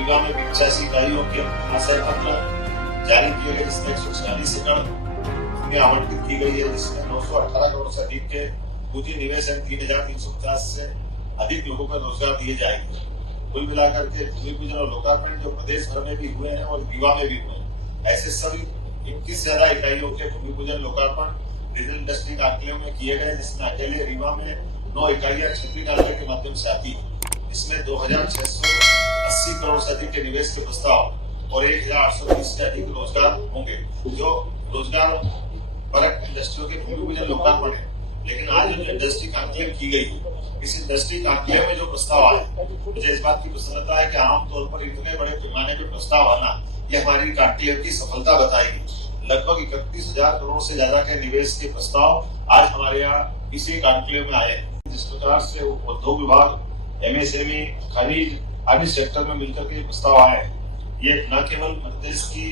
रीवा में 85 इकाइयों के आशय पत्र जारी किए गए, जिसमें 146 एकड़ भूमि आवंटित की गई है, जिसमें 918 करोड़ से अधिक के पूंजी निवेश एवं 3,350 से अधिक लोगों को रोजगार दिए जाएंगे। कुल मिलाकर के भूमि पूजन और लोकार्पण जो प्रदेश भर में भी हुए हैं और रीवा में भी हुए हैं, ऐसे सभी 21 से ज्यादा इकाइयों के भूमि पूजन लोकार्पण रीजनल इंडस्ट्री कांक्लेव में किए गए, जिसमें अकेले रीवा में 9 इकाइयां क्षेत्रीय कांक्लेव के माध्यम से आती है। इसमें 2,680 करोड़ से अधिक के निवेश के प्रस्ताव और 1,830 से अधिक रोजगार होंगे, जो रोजगार परक इंडस्ट्रियों के भूमि पूजन लोकार्पण है। लेकिन आज जो इंडस्ट्री कांक्लेव की गई, इस इंडस्ट्री कांक्लेव में जो प्रस्ताव आए, मुझे इस बात की प्रसन्नता है कि आमतौर पर इतने बड़े पैमाने पे प्रस्ताव आना, ये हमारी कांक्लेव की सफलता बताएगी। लगभग 31,000 करोड़ से ज्यादा के निवेश के प्रस्ताव आज हमारे यहाँ इसी कांक्लेव में आए हैं। जिस प्रकार से उद्योग विभाग, MSME, खनिज आदि सेक्टर में मिलकर के प्रस्ताव आए, ये न केवल मध्य प्रदेश की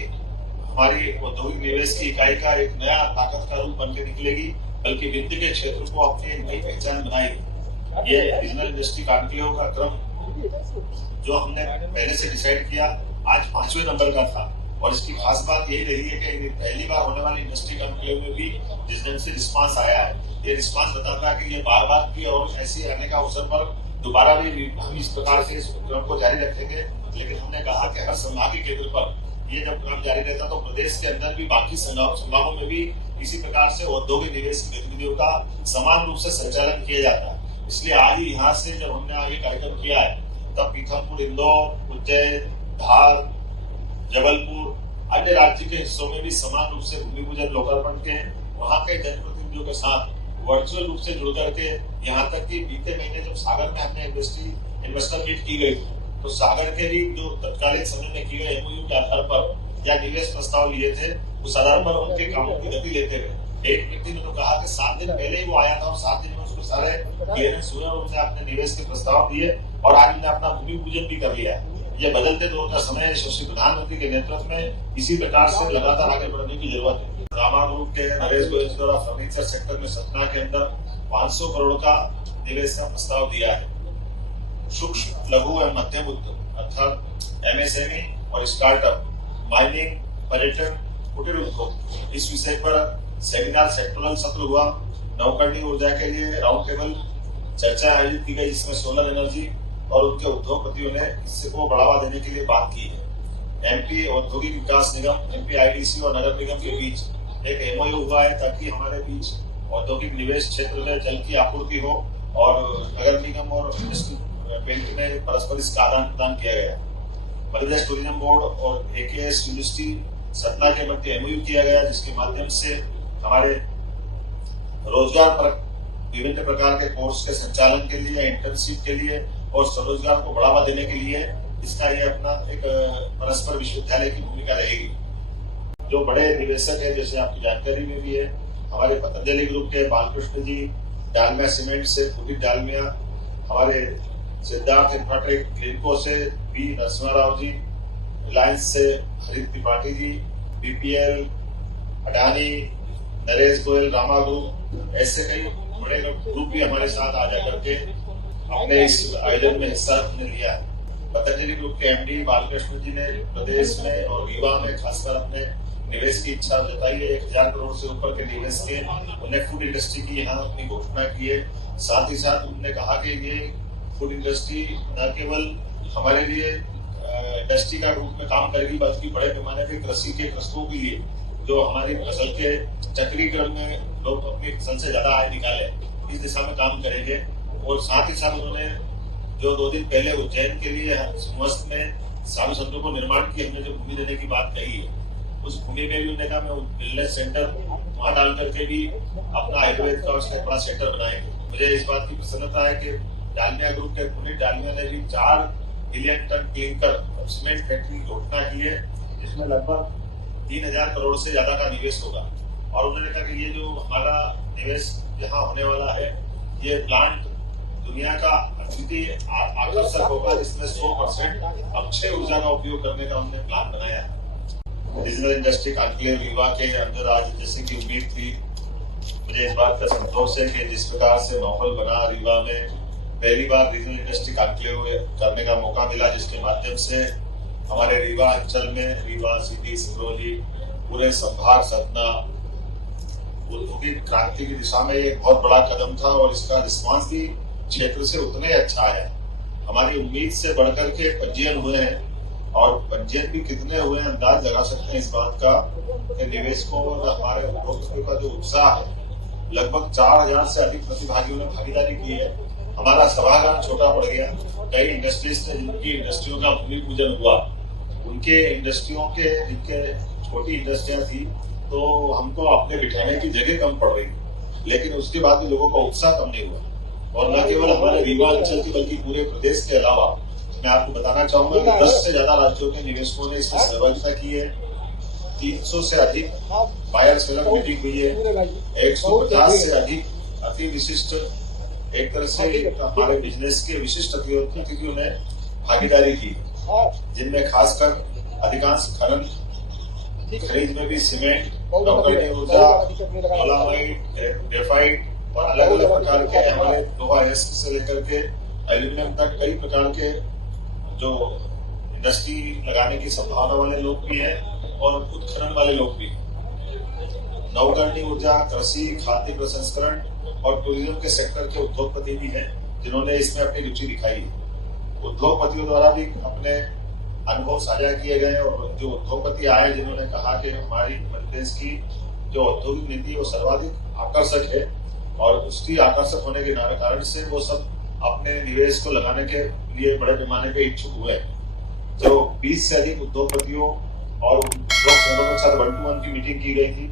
हमारी औद्योगिक निवेश की इकाई का एक नया ताकत का रूप बन के निकलेगी, बल्कि वित्त के क्षेत्र को अपनी नई पहचान बनाएगी। ये रीजनल इंडस्ट्री कांक्लेव का क्रम जो हमने पहले से डिसाइड किया, आज 5वें नंबर का था। और इसकी खास बात यही रही है कि पहली बार होने वाली इंडस्ट्री कांक्लेव में भी जिस ढंग से रिस्पांस आया है, ये रिस्पांस बताता है कि ये बार बार की और ऐसे आने का अवसर पर दोबारा भी हम इस प्रकार से इस क्रम को जारी रखेंगे। लेकिन हमने कहा कि हर संभागीय केंद्र पर ये जब क्रम जारी रहता तो प्रदेश के अंदर भी बाकी संभागों में भी इसी प्रकार से औद्योगिक निवेश की गतिविधियों का समान रूप से संचालन किया जाता है। इसलिए आज ही यहाँ से जब हमने आगे कार्यक्रम किया है, तब पीथमपुर, इंदौर, उज्जैन, धार, जबलपुर, अन्य राज्य के हिस्सों में भी समान रूप से भूमि पूजन लोकार्पण के वहाँ के जनप्रतिनिधियों के साथ वर्चुअल रूप से जुड़ करके, यहाँ तक कि बीते महीने जब सागर में हमने इन्वेस्टर मीट की गई, तो सागर के भी जो तत्कालीन समय में किए गए MOU के आधार पर या निवेश प्रस्ताव लिए थे, उस आधार पर उनके कामों की गति लेते गए। एक व्यक्ति ने तो कहा कि 7 दिन पहले ही वो आया था और 7 दिन में उसको सारे क्लियरेंस हुए और उसने अपने निवेश के प्रस्ताव दिए और आज उन्हें अपना भूमि पूजन भी कर लिया है। ये बदलते दौर का समय है। यशस्वी प्रधानमंत्री के नेतृत्व में इसी प्रकार से लगातार आगे बढ़ने की जरूरत है। रामा ग्रुप के नरेश गोयल द्वारा फर्नीचर सेक्टर में सतना के अंदर 500 करोड़ का निवेश का प्रस्ताव दिया है। सूक्ष्म, लघु एवं मध्यम उद्योग अर्थात MSME और स्टार्टअप, माइनिंग, पर्यटन, कुटीर उद्योग, इस विषय पर सेमिनार सेक्टोरल सत्र हुआ। नवकरणीय ऊर्जा के लिए राउंड टेबल चर्चा आयोजित की गई, जिसमें सोलर एनर्जी और उनके उद्योगपतियों ने इसको बढ़ावा देने के लिए बात की है। MP औद्योगिक विकास निगम, MP IDC और नगर निगम के बीच एक MOU हुआ है, ताकि हमारे बीच औद्योगिक निवेश क्षेत्र में जल की आपूर्ति हो और नगर निगम और बैंक में परस्पर इसका आदान प्रदान किया गया। मध्य प्रदेश टूरिज्म बोर्ड और AKS यूनिवर्सिटी सतना के मध्य MOU किया गया, जिसके माध्यम से हमारे रोजगार पर विभिन्न प्रकार के कोर्स के संचालन के लिए, इंटर्नशिप के लिए और स्वरोजगार को बढ़ावा देने के लिए इसका ये अपना एक परस्पर विश्वविद्यालय की भूमिका रहेगी। जो बड़े निवेशक है, जैसे आपकी जानकारी में भी है, हमारे पतंजलि ग्रुप के बालकृष्ण जी, डालमिया सीमेंट से पुनीत डालमिया, हमारे सिद्धार्थ इंफ्राटेक क्लिनको से B नरसिम्हा राव जी, रिलायंस से हरित त्रिपाठी जी, BPL, अडानी, नरेश गोयल, रामा ग्रुप, ऐसे कई बड़े ग्रुप भी हमारे साथ आ जा करके अपने इस आयोजन में हिस्सा लिया है। पतंजलि ग्रुप के MD बालकृष्ण जी ने प्रदेश में और रीवा में खासकर अपने निवेश की इच्छा जताई है। 1,000 करोड़ से ऊपर के निवेश के उन्हें फूड इंडस्ट्री की यहाँ अपनी घोषणा की है। साथ ही साथ उन्होंने कहा कि ये फूड इंडस्ट्री न केवल हमारे लिए इंडस्ट्री का रूप में काम करेगी, बल्कि बड़े पैमाने पे कृषि के क्लस्टरों के लिए, जो हमारी फसल के चक्रीकरण में लोग अपनी फसल से ज्यादा आय निकाले, इस दिशा में काम करेंगे। और साथ ही साथ उन्होंने जो 2 दिन पहले उज्जैन के लिए मस्त में साधु संतों को निर्माण की हमने जो भूमि देने की बात कही है, उस भूमि में भी उन्होंने कहा मैं वेलनेस सेंटर वहां डाल करके भी अपना आयुर्वेद का उसका बड़ा सेंटर बनाएंगे। मुझे इस बात की प्रसन्नता है कि डालमिया ग्रुप के पुनीत डालमिया ने भी 4 million ton clinker cement factory की घोषणा की है, जिसमें लगभग 3,000 करोड़ से ज्यादा का निवेश होगा। और उन्होंने कहा कि ये जो हमारा निवेश यहाँ होने वाला है, ये प्लांट दुनिया का अद्वितीय आकर्षक होगा, जिसमें 100% अक्षय ऊर्जा का उपयोग करने का उन्होंने प्लान बनाया है। रीजनल इंडस्ट्री कांक्लेव रीवा के अंदर आज जैसे की उम्मीद थी, मुझे इस बात का संतोष है कि जिस प्रकार से माहौल बना, रीवा में पहली बार रीजनल इंडस्ट्री कांक्लेव करने का मौका मिला, जिसके माध्यम से हमारे रीवा अंचल में, रीवा, सीधी, सिंगरौली, पूरे संभाग सतना, औद्योगिक क्रांति की दिशा में एक बहुत बड़ा कदम था और इसका रिस्पांस भी क्षेत्र से उतने अच्छा है। हमारी उम्मीद से बढ़कर के पंजीयन हुए हैं और पंजीयन भी कितने हुए हैं अंदाज लगा सकते हैं इस बात का कि निवेशकों और हमारे उद्योगपतियों का जो उत्साह है, लगभग 4000 से अधिक प्रतिभागियों ने भागीदारी की है। हमारा सभागार छोटा पड़ गया। कई इंडस्ट्रीज थे जिनकी इंडस्ट्रियों का भूमि पूजन हुआ, उनके इंडस्ट्रियों के जिनके छोटी इंडस्ट्रियां थी तो हमको अपने बिठाने की जगह कम पड़ रही, लेकिन उसके बाद भी लोगों का उत्साह कम नहीं हुआ। और न केवल हमारे रीवा अंचल की बल्कि पूरे प्रदेश के अलावा मैं आपको बताना चाहूंगा कि 10 से ज्यादा राज्यों के निवेशकों ने इसमें सहभागिता की है। 300 से अधिक बायर सेलर मीटिंग हुई है। 150 से अधिक अति विशिष्ट, एक तरह से हमारे बिजनेस के विशिष्ट अतिथियों ने भागीदारी की, जिनमें खासकर अधिकांश खनन, खरीद में भी सीमेंट, नवकरणीय ऊर्जा, डोलामाइट, ग्रेफाइट और अलग अलग प्रकार के हमारे लोहा एस्क से लेकर के एल्यूमिनियम तक कई प्रकार के जो इंडस्ट्री लगाने की संभावना वाले लोग भी हैं और उत्खनन वाले लोग भी। नवकरणीय ऊर्जा, कृषि, खाद्य प्रसंस्करण और टूरिज्म के सेक्टर के उद्योगपति भी हैं जिन्होंने इसमें अपनी रुचि दिखाई। उद्योगपतियों द्वारा भी अपने अनुभव साझा किए गए और जो उद्योगपति आए जिन्होंने कहा कि हमारी मध्य प्रदेश की जो औद्योगिक नीति वो सर्वाधिक आकर्षक है और उसकी आकर्षक होने के कारण से वो सब अपने निवेश को लगाने के लिए बड़े पैमाने पे इच्छुक हुए। जो 20 से अधिक उद्योगपतियों और उद्योग संघों के साथ 1-to-1 की मीटिंग की गई थी।